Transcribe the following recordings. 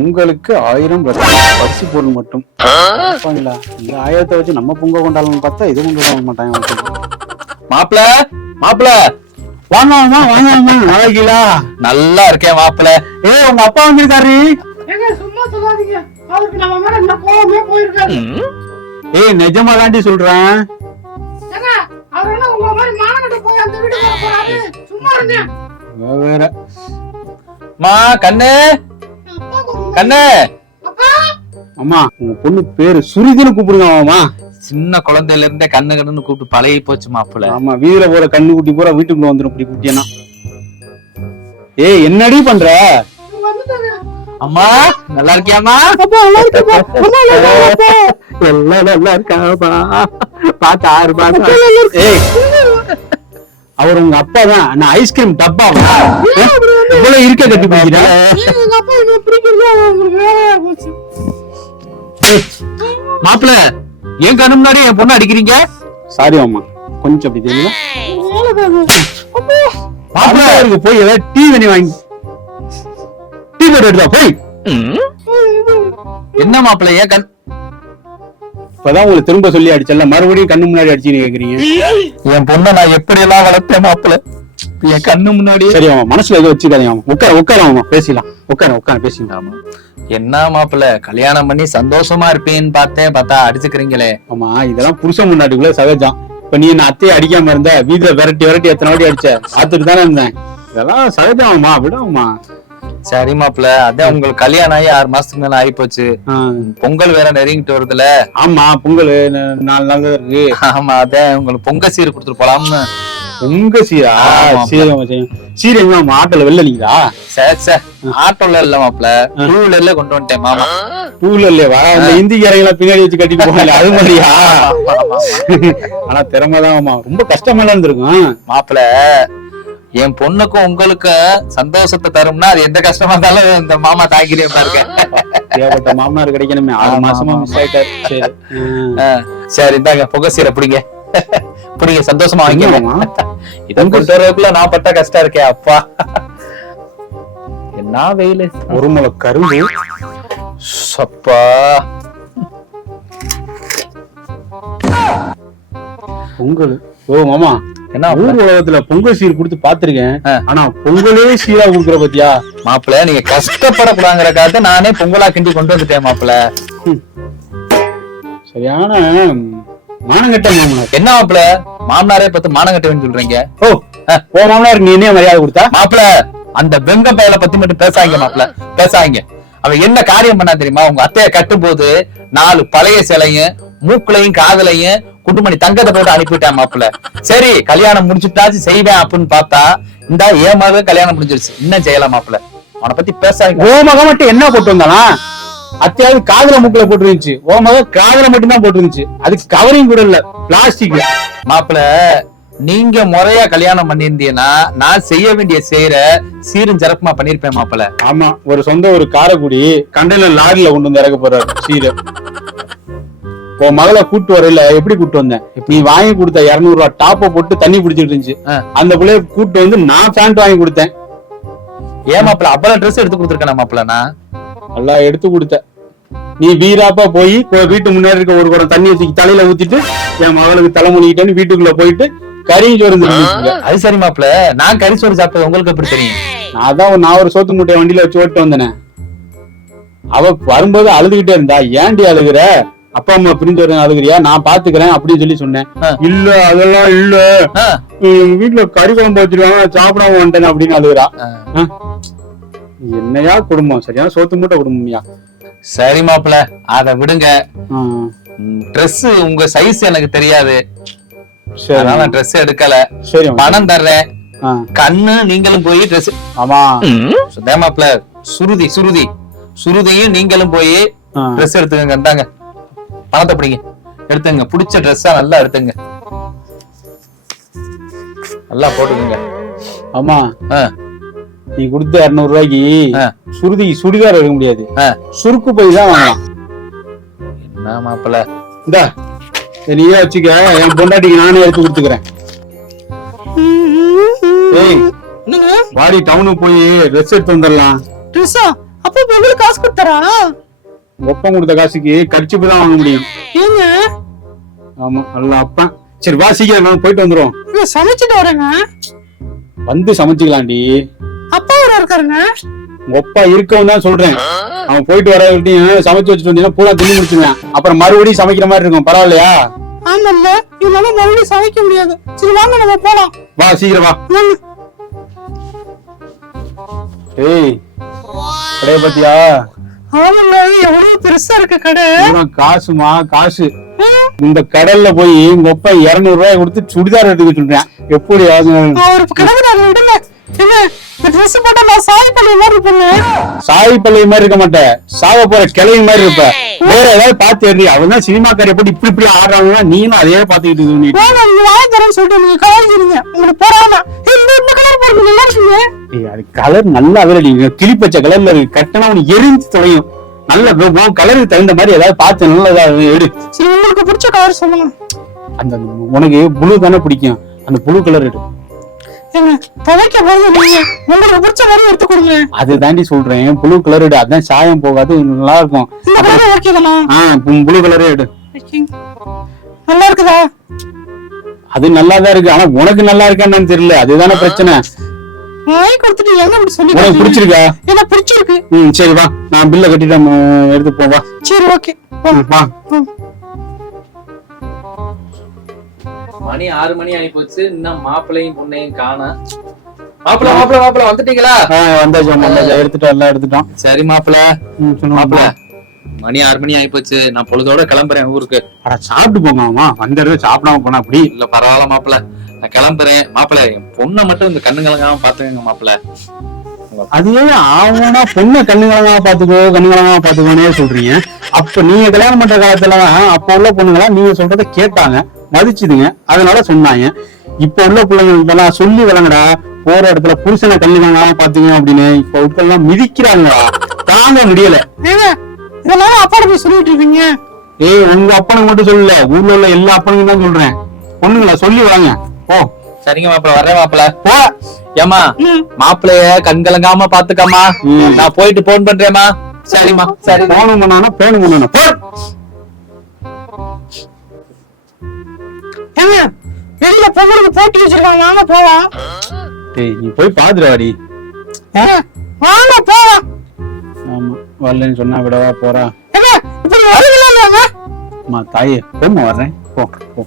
உங்களுக்கு 1000 பரிசு பொருள் மட்டும். இந்த 1000 வச்சு நம்ம பொங்க கொண்டாடலாம்னு பார்த்தா இது கொண்டு வர மாட்டாங்க. மாப்பிள மாப்பிள வாங்க வாங்க நாளைக்கீங்களா? நல்லா இருக்கேன் மாப்பிள. உங்க அப்பா வந்திருக்காரு. சும்மா சொல்லாதீங்க, அவருக்கு நம்ம மேல என்ன கோவமே போயிருக்காரு. நிஜமா தாண்டி சொல்றேன். அவர் என்ன உங்க மாதிரி மானங்கட்ட போய் அந்த வீட்டுக்கு வர போறாரு? சும்மா இருங்க. வேற மா கண்ணு கண்ணு. அம்மா உங்க பொண்ணு பேரு சுருதின்னு கூப்பிடுங்க. மாமா சின்ன குழந்தையில இருந்தே கண்ணு கண்ணுன்னு கூப்பிட்டு பழகி போச்சு மாப்பிள. ஆமா, வீதியில போற கண்ணு குட்டி பூரா வீட்டுக்குள்ள வந்துடும் இப்படி குட்டியனா. என்னடி பண்ற? அம்மா நல்லா இருக்கியாமா? எல்லாம் நல்லா இருக்காப்பா. பாத்து 6 மாசம். அவர் உங்க அப்பா தான். நான் ஐஸ்கிரீம் டப்பா இவ்வளவு இருக்க கட்டி போகிறேன். மாப்பிள என் கண்ணு முன்னாடி என் பொண்ணு அடிக்கிறீங்க. சாரி அம்மா, கொஞ்சம் அப்படி தெரியல. மாப்பிள இருக்கு, போய் ஏதாவது டீ தண்ணி வாங்கி டீ போட்டு எடுத்தா போய். என்ன மாப்பிள ஏன் கண் இப்பதான் உங்களுக்கு திரும்ப சொல்லி அடிச்சல, மறுபடியும் கண்ணு முன்னாடி அடிச்சுன்னு கேக்குறீங்க. என் பொண்ணை நான் எப்படி எல்லாம் வளர்த்தேன் மாப்பிள, என் கண்ணு முன்னாடி. சரி ஆமா, மனசுல எதுவும் வச்சுக்காதீங்க. உட்கார பேசலாம். உட்கார பேசிக்கலாம். என்ன மாப்பிள கல்யாணம் பண்ணி சந்தோஷமா இருப்பேன்னு பார்த்தா அடிச்சுக்கிறீங்களே. ஆமா, இதெல்லாம் புருஷன் முன்னாடிக்குள்ள சகஜம். இப்ப நீ என்ன அத்தையை அடிக்காம இருந்த, வீட்டுல விரட்டி எத்தனை வாட்டி அடிச்ச பார்த்துட்டு தானே இருந்தேன். இதெல்லாம் சகஜமாமா, விடாமா. சரி மாப்பிள, அதான் உங்களுக்கு கல்யாணம் ஆகி 6 மாசத்துக்கு மேல ஆகி போச்சு. பொங்கல் வேற நெருங்கிட்டு வருதுல. ஆமா, பொங்கல் 4 நாள் இருக்கு. ஆமா, அதான் உங்களுக்கு பொங்கல் சீர் கொடுத்துட்டு போலாம்னு. உங்க சீரா? சீரமா ஆட்டோல வெளில நீங்களா? சரி ஆட்டோல இல்ல மாப்பிள, 2 வீலர்ல கொண்டு வந்துட்டேன் மாமா. 2 வீலர்லவா? அந்த இந்தி காரங்களா பின்னாடி வச்சு கட்டிட்டு போவாங்க அது மாதிரியா? ஆனா திறமைதான். ரொம்ப கஷ்டமெல்லாம் இருந்திருக்கும் மாப்பிள. என் பொண்ணுக்கும் உங்களுக்கும் சந்தோஷத்தை தரும்னா அது எந்த கஷ்டமா இருந்தாலும் இந்த மாமா தாங்கிட்டே பாருங்க. ஏகப்பட்ட மாமனார் கிடைக்கணுமே. 6 மாசமா மிஸ் ஆயிட்டாரு. சரி இந்தாங்க பொங்க சீரை பிடிங்க. சந்தோஷமா வாங்க. இடம் கொண்டு வரதுக்குள்ள நான் பட்ட கஷ்டம் இருக்கேன் அப்பா. என்ன வெயிலு, ஒரு முளை கரும்பு. சப்பா பொங்கல். ஓ மாமா, என்ன ஊர் உலகத்துல பொங்கல் சீர் கொடுத்து பாத்திருக்கேன். ஆனா பொங்கலே சீரா குடுக்குற பத்தியா மாப்பிள்ள? நீங்க கஷ்டப்படக்கூடாதுங்கிறக்காக நானே பொங்கலா கிண்டி கொண்டு வந்துட்டேன் மாப்பிள்ள. சரியான மானங்கட்ட மாமனார். என்ன மாப்பிள்ள மாமனாரே பார்த்து மானங்கட்டவன்னு சொல்றீங்க? ஓ மாமனார் நீ என்ன மரியாதை கொடுத்தா? மாப்பிள்ள அந்த வெங்க பயல பத்தி மட்டும் பேசாங்க மாப்பிள்ள, பேசாங்க. அவன் என்ன காரியம் பண்ணா தெரியுமா? உங்க அத்தைய கட்டும் போது 4 பழைய சிலையும் மூக்குலையும் காதலையும் குண்டுமணி தங்கத்தை போட்டு அனுப்பிவிட்டேன் மாப்பிள்ள. சரி கல்யாணம் முடிச்சுட்டாச்சு செய்வேன் அப்படின்னு பார்த்தா இந்த ஏமாக கல்யாணம் முடிஞ்சிருச்சு. இன்னும் செய்யலாம் மாப்பிள்ள, அவனை பத்தி பேசாங்க. ஓ மக மட்டும் என்ன போட்டு வந்தானா? அத்தையாவது காதல மூக்குல போட்டு இருந்துச்சு. ஓ மக காதல மட்டும் தான் போட்டு இருந்துச்சு. அதுக்கு கவரிங் கூட இல்ல, பிளாஸ்டிக். மாப்பிள்ள நீங்க முறையா கல்யாணம் பண்ணிருந்தீங்கன்னா நான் செய்ய வேண்டிய சீரும் சிறப்புமா பண்ணிருப்பேன் மாப்பிள்ள. ஆமா, ஒரு காரைக்குடி கண்டெய்னர் லாரில கொண்டு வந்து இறக்க போறாரு சீரை. உன் மகளை கூட்டு வரையில எப்படி கூட்டு வந்தேன்? நீ வாங்கி கொடுத்த 200 ரூபாய் டாப்ப போட்டு தண்ணி பிடிச்சிட்டு இருந்துச்சு. அந்த பிள்ளைய கூட்டு வந்து நான் பேண்ட் வாங்கி கொடுத்தேன். ஏன் மாப்பிள்ள அவ்வளவு ட்ரெஸ் எடுத்து கொடுத்துருக்கேன் மாப்பிள்ள? நான் நல்லா எடுத்து கொடுத்த. நீ வீராப்பா போய் வீட்டு முன்னாடி இருக்க ஒரு குடம் தண்ணி வச்சு தலையில ஊத்திட்டு என் மகளுக்கு தலை முனிக்கிட்டேன்னு வீட்டுக்குள்ள போயிட்டு கறி சோறு. அது சரி மாப்பிள்ள, நான் கறி சோறு சாப்பிட்டது உங்களுக்கு எப்படி தெரியும்? நான் ஒரு சோத்து மூட்டை வண்டியில வச்சு ஓட்டு வந்தேனே. அவ வரும்போது அழுதுகிட்டே இருந்தா. ஏன்டி அழுகுற? அப்பா அம்மா பிரிஞ்சு வர அழுகுறியா? நான் பாத்துக்கிறேன் அப்படின்னு சொல்லி சொன்னேன். இல்ல அதெல்லாம் இல்ல, வீட்டுல கறி குழம்பு வச்சிருக்காங்க சாப்பிடாம வந்துட்டேன் அப்படின்னு அழுகுறா. என்னையா குடும்பம், சரியான சோத்து மூட்டை குடும்பம்யா. சரி மாப்பிள்ள அத விடுங்க. ட்ரெஸ் உங்க சைஸ் எனக்கு தெரியாது, அதனால ட்ரெஸ் எடுக்கல. சரி பணம் தர்றேன், கண்ணு நீங்களும் போய் ட்ரெஸ். ஆமா மாப்பிள்ள சுருதியும் நீங்களும் போய் ட்ரெஸ் எடுத்துக்கங்க. பணத்தை பிடிங்க. எடுத்துங்க, பிடிச்ச ட்ரெஸ்ஸா நல்லா எடுத்துங்க, நல்லா போட்டுக்கோங்க. ஆமா ஆ, நீ கொடுத்த 200 ரூபாய்க்கு ஆ. சுடிதார் எடுக்க முடியாது, ஆ. சுருக்கு போய் தான் வாங்கலாம். என்ன மாப்பிள்ள? இந்தா நீயே வச்சுக்க, என் பொண்டாட்டிக்கு நானே எடுத்து கொடுத்துக்கிறேன். ஏய் என்னங்க வாடி டவுனுக்கு போய் ட்ரெஸ் எடுத்து வந்துடலாம். ட்ரெஸ்ஸா? அப்ப உங்களுக்கு காசு கொடுத்தாரா? ஒப்பம் கொடுத்த காசுக்கு கர்ச்சிப்பு தான் வாங்க முடியும். ஏங்க ஆமா நல்ல அப்பன். சரி வா சீக்கிரம் நம்ம போயிட்டு வந்துரும். இங்க சமைச்சிட்டு வரேங்க. வந்து சமைச்சுக்கலாம்டி. அப்பா வேற இருக்காருங்க. உங்க அப்பா இருக்கவும் தான் சொல்றேன். அவன் போயிட்டு வரட்டையும் சமைச்சு வச்சுட்டு வந்தீங்கன்னா பூரா தின்னு முடிச்சுவேன். அப்புறம் மறுபடியும் சமைக்கிற மாதிரி இருக்கும். பரவாயில்லையா? ஆமாம்ல, இதனால மறுபடியும் சமைக்க முடியாது. சரி வாங்க நம்ம போலாம். வா சீக்கிரம் வா. வாங்க. ஏய் கடைய பாத்தியா? ஆமாங்க, எவ்வளவு பெருசா இருக்கு கடை. காசுமா காசு. இந்த கடல்ல போய் உங்க அப்பா 200 ரூபாய் கொடுத்து சுடிதார் எடுத்துக்க சொல்றேன். எப்படி அவர் கடவுள் விடுங்க. என்ன இந்த ட்ரெஸ் போட்டா நான் சாய் பள்ளி மாதிரி இருப்பேங்க. சாய் பள்ளி மாதிரி இருக்க மாட்டேன், சாவ போற கிளவி மாதிரி இருப்ப. வேற ஏதாவது பார்த்து ஏறி. அவன் தான் சினிமா காரிய போட்டு இப்படி ஆடுறாங்க, நீனும் அதே பாத்துக்கிட்டு இருக்க. நீங்க வாய் தரேன்னு சொல்லிட்டு நீங்க கலாய்க்கிறீங்க. உங்களுக்கு போறாம இந்த கலர் போடுங்க, நல்லா இருக்குங்க. அது கலர் நல்லா விரடி கிளிப்பச்ச கலர்ல இருக்கு. கட்டணம் அவனுக்கு எரிஞ்சு தொலையும். நல்ல கலருக்கு தகுந்த மாதிரி ஏதாவது பார்த்து நல்லதா எடு. சரி உங்களுக்கு பிடிச்ச கலர் சொல்லுங்க. அந்த உனக்கு ப்ளூ தானே பிடிக்கும், அந்த ப்ளூ கலர் எடு. ஏங்க துவைக்க போறது நீங்க உங்களுக்கு பிடிச்ச மாதிரி எடுத்து கொடுங்க. அது தாண்டி சொல்றேன், ப்ளூ கலர் எடு. அதான் சாயம் போகாது, நல்லா இருக்கும். இந்த கலர் ஓகே தானா? ப்ளூ கலரே எடு. நல்லா இருக்குதா? அது நல்லாதான் இருக்கு. ஆனா உனக்கு நல்லா இருக்கான்னு தெரியல, அதுதானே பிரச்சனை. வாய் கொடுத்துட்டு ஏங்க அப்படி சொல்லி? உனக்கு பிடிச்சிருக்கா? எனக்கு பிடிச்சிருக்கு. சரி வா, நான் பில்ல கட்டிட்டு எடுத்து போவா. சரி ஓகே வா. மணி 6 மணி ஆகி போச்சு, இன்னும் மாப்பிள்ளையும் பொண்ணையும் காண. மாப்பிள்ள வந்துட்டீங்களா? வந்தாச்சு எடுத்துட்டோம், எல்லாம் எடுத்துட்டோம். சரி மாப்பிள்ள. மாப்பிள்ள மணி 6 மணி ஆகி போச்சு, நான் பொழுதோட கிளம்புறேன் ஊருக்கு. சாப்பிட்டு போங்க. வந்தது சாப்பிடாம போனா அப்படி இல்ல பரவாயில்ல மாப்பிள்ள, நான் கிளம்புறேன். மாப்பிள்ள என் பொண்ணை மட்டும் இந்த கண்ணு கலங்காம பாத்துக்கங்க மாப்பிள்ள. அது ஏன் ஆவனா பொண்ணை கண்ணுங்களாக பாத்துக்கோனே சொல்றீங்க? அப்ப நீங்க கல்யாணம் பண்ற காலத்துல அப்ப உள்ள பொண்ணுங்களா நீங்க சொல்றத கேட்டாங்க, மதிச்சுதுங்க, அதனால சொன்னாங்க. இப்ப உள்ள பிள்ளைங்க சொல்லி விளங்கடா, போற இடத்துல புருஷனை கண்ணுங்களாக பாத்துங்க அப்படின்னு இப்ப இப்பெல்லாம் மிதிக்கிறாங்கடா, தாங்க முடியல. இதனால அப்பா போய் சொல்லிட்டு இருக்கீங்க? ஏய் உங்க அப்பனுக்கு மட்டும் சொல்லல, ஊர்ல உள்ள எல்லா அப்பனுக்கும் தான் சொல்றேன். பொண்ணுங்களா சொல்லி வாங்க. ஓ சரிங்க மாப்பிள்ள, வரேன் மாப்பிள்ள. போ ஏமா, மாப்பிள்ளைய கண்கலங்காம பாத்துக்கம்மா. நான் போயிட்டு போன் பண்றேம்மா. சரிம்மா. சரி போனும் பண்ணானா பேணும் பண்ணானா வெளியில பொங்கலுக்கு போட்டி வச்சிருக்காங்க, வாங்க போலாம். நீ போய் பாத்துடாடி. வாங்க போலாம். ஆமா வரலன்னு சொன்னா விடவா போறா? இப்படி வருவீங்களா? தாயே போமா வர்றேன். போ போ.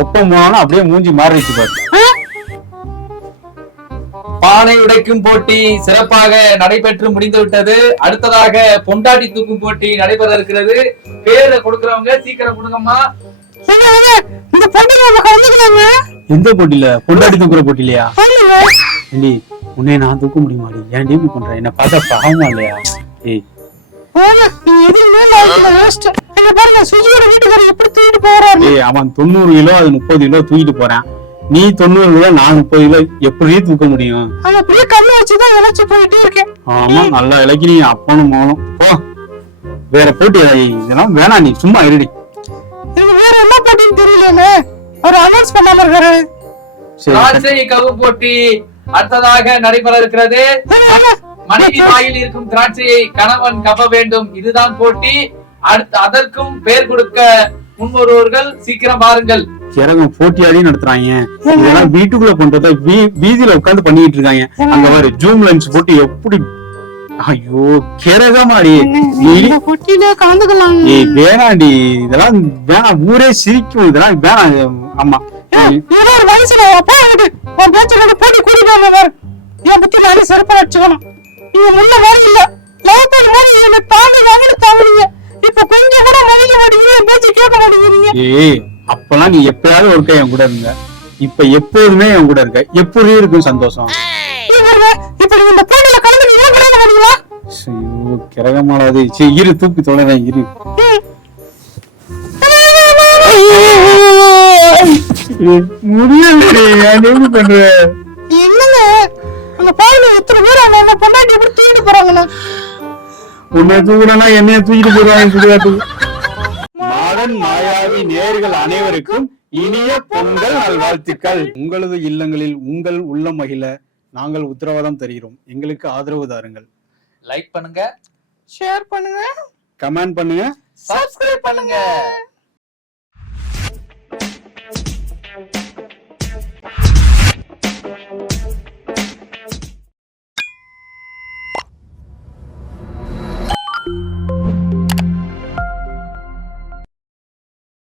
ஒப்பம் போனாலும் அப்படியே மூஞ்சி மாறிச்சு பாரு. பானை உடைக்கும் போட்டி சிறப்பாக நடைபெற்று முடிந்து விட்டது. அடுத்ததாக பொண்டாட்டி தூக்கும் போட்டி நடைபெற இருக்கிறது. பேரை கொடுக்கறவங்க சீக்கிரம் கொடுங்கம்மா. இந்த போட்டியில எந்த போட்டியில? பொண்டாட்டி தூக்குற போட்டிலையா? ஏண்டி உன்னை நான் தூக்க முடியுமாடி? ஏன் டீம் பண்ற? என்ன பார்த்தா பாவமா இல்லையா? ஏய் அவன் 90 கிலோ அது 30 கிலோ தூக்கிட்டு போறான். நீ 90 கிலோ நான் 30 கிலோ எப்படி தூக்க முடியும்? ஆமா நல்லா இலக்கினீங்க அப்பனும் மோனும். வேற போட்டி இதெல்லாம் வேணாம், நீ சும்மா இருடி. வேற என்ன போட்டின்னு தெரியல, அவர் அனௌன்ஸ் பண்ணாம இருக்காரு. திராட்சை கவு போட்டி அடுத்ததாக நடைபெற இருக்கிறது. மனைவி வாயில் இருக்கும் திராட்சையை கணவன் கவ வேண்டும், இதுதான் போட்டி. அடுத்து அதற்கும் பேர் கொடுக்க முன்வருவர்கள் சீக்கிரம் பாருங்கள். கிரகம் போட்டியாடி நடத்துறாங்க. இதெல்லாம் வீட்டுக்குள்ள பண்றத வீதியில உட்கார்ந்து பண்ணிட்டு இருக்காங்க. அங்க ஒரு ஜூம் லென்ஸ் போட்டு எப்படி, ஐயோ கிரகமாடி போட்டியில கலந்துக்கலாம். வேணாண்டி, இதெல்லாம் வேணாம், ஊரே சிரிக்கும், இதெல்லாம் வேணாம். ஆமா ஒரு வயசுல அப்பா ஒரு பேச்சுல போட்டி கூட்டிட்டு என் பத்தி நிறைய சிறப்பா வச்சுக்கணும். நீங்க முன்ன மாதிரி இல்ல, லவ் பண்ண மாதிரி என்ன தாங்குறீங்க. இப்ப கொஞ்சம் கூட மதிக்க மாட்டேங்கிறீங்க, பேச்சு கேட்க மாட்டேங்கிறீங்க. ஏய் அப்பெல்லாம் நீ எப்பயாவது ஒரு கை என் கூட இருந்த, இப்ப எப்போதுமே என் கூட இருக்க. எப்படி இருக்கும் சந்தோஷம்? இப்ப நீங்க இந்த போட்டியில கலந்து நீங்க கிடையாது பாத்தீங்களா? ஐயோ கிரகமானது. சரி இரு, தூக்கி தொலைறேன் இரு. முடியலடி என்ன பண்ற என்னங்க அங்க பாருங்க எத்தனை பேர் அவங்க என்ன பொண்டாட்டி எப்படி தூக்கிட்டு போறாங்கன்னு. உன்னை தூக்குனா என்னைய தூக்கிட்டு போறாங்க சுடுகாட்டுக்கு. மாடன் மாயாவி நேயர்கள் அனைவருக்கும் இனிய பொங்கல் நல்வாழ்த்துக்கள். உங்களது இல்லங்களில் உங்கள் உள்ளம் மகிழ நாங்கள் உத்தரவாதம் தருகிறோம். எங்களுக்கு ஆதரவு தாருங்கள். லைக் பண்ணுங்க, ஷேர் பண்ணுங்க, கமெண்ட் பண்ணுங்க, சப்ஸ்கிரைப் பண்ணுங்க.